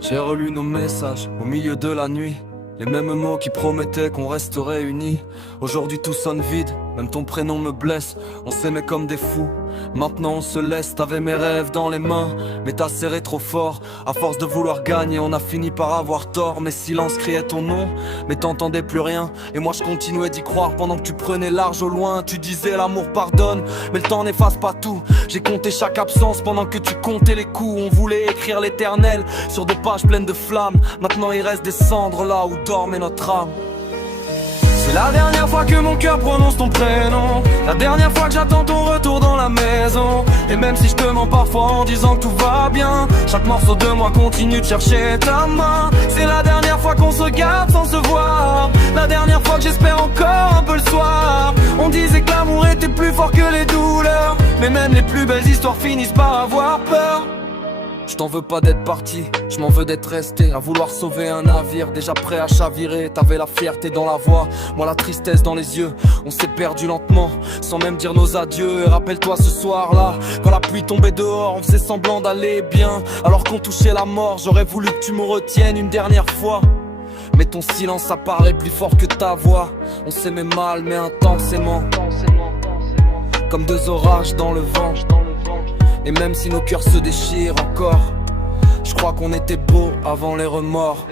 J'ai relu nos messages au milieu de la nuit. Les mêmes mots qui promettaient qu'on resterait unis. Aujourd'hui tout sonne vide, même ton prénom me blesse. On s'aimait comme des fous, maintenant on se laisse. T'avais mes rêves dans les mains, mais t'as serré trop fort. À force de vouloir gagner, on a fini par avoir tort. Mes silences criaient ton nom, mais t'entendais plus rien. Et moi je continuais d'y croire pendant que tu prenais large au loin. Tu disais l'amour pardonne, mais le temps n'efface pas tout. J'ai compté chaque absence pendant que tu comptais les coups. On voulait écrire l'éternel sur des pages pleines de flammes. Maintenant il reste des cendres là où dormait notre âme. C'est la dernière fois que mon cœur prononce ton prénom, la dernière fois que j'attends ton retour dans la maison. Et même si je te mens parfois en disant que tout va bien, chaque morceau de moi continue de chercher ta main. C'est la dernière fois qu'on se regarde sans se voir, la dernière fois que j'espère encore un peu le soir. On disait que l'amour était plus fort que les douleurs, mais même les plus belles histoires finissent par avoir peur. Je t'en veux pas d'être parti, je m'en veux d'être resté. À vouloir sauver un navire, déjà prêt à chavirer. T'avais la fierté dans la voix, moi la tristesse dans les yeux. On s'est perdu lentement, sans même dire nos adieux. Et rappelle-toi ce soir-là, quand la pluie tombait dehors, on faisait semblant d'aller bien, alors qu'on touchait la mort. J'aurais voulu que tu me retiennes une dernière fois, mais ton silence apparaît plus fort que ta voix. On s'aimait mal mais intensément, comme deux orages dans le vent. Et même si nos cœurs se déchirent encore, je crois qu'on était beaux avant les remords.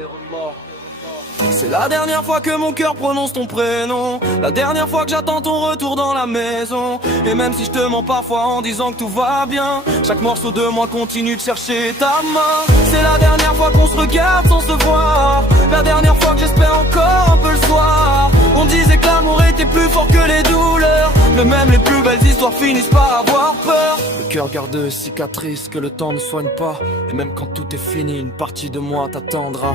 C'est la dernière fois que mon cœur prononce ton prénom, la dernière fois que j'attends ton retour dans la maison. Et même si je te mens parfois en disant que tout va bien, chaque morceau de moi continue de chercher ta main. C'est la dernière fois qu'on se regarde sans se voir, la dernière fois que j'espère encore un peu le soir. On disait que l'amour était plus fort que les douleurs, mais même les plus belles histoires finissent par avoir peur. Le cœur garde des cicatrices que le temps ne soigne pas, et même quand tout est fini, une partie de moi t'attendra.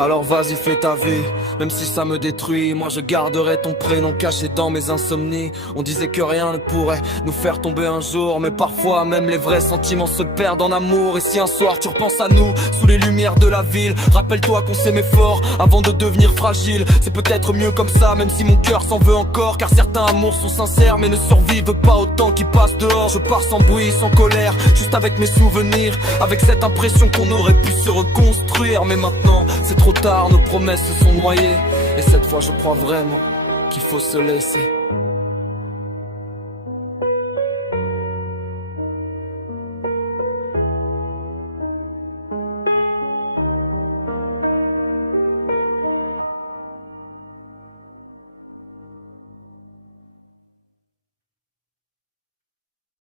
Alors vas-y fais ta vie, même si ça me détruit. Moi je garderai ton prénom caché dans mes insomnies. On disait que rien ne pourrait nous faire tomber un jour, mais parfois même les vrais sentiments se perdent en amour. Et si un soir tu repenses à nous, sous les lumières de la ville, rappelle-toi qu'on s'aimait fort avant de devenir fragile. C'est peut-être mieux comme ça, même si mon cœur s'en veut encore, car certains amours sont sincères mais ne survivent pas au temps qui passe dehors. Je pars sans bruit, sans colère, juste avec mes souvenirs, avec cette impression qu'on aurait pu se reconstruire. Mais maintenant c'est trop tard, nos promesses se sont noyées, et cette fois je crois vraiment qu'il faut se laisser.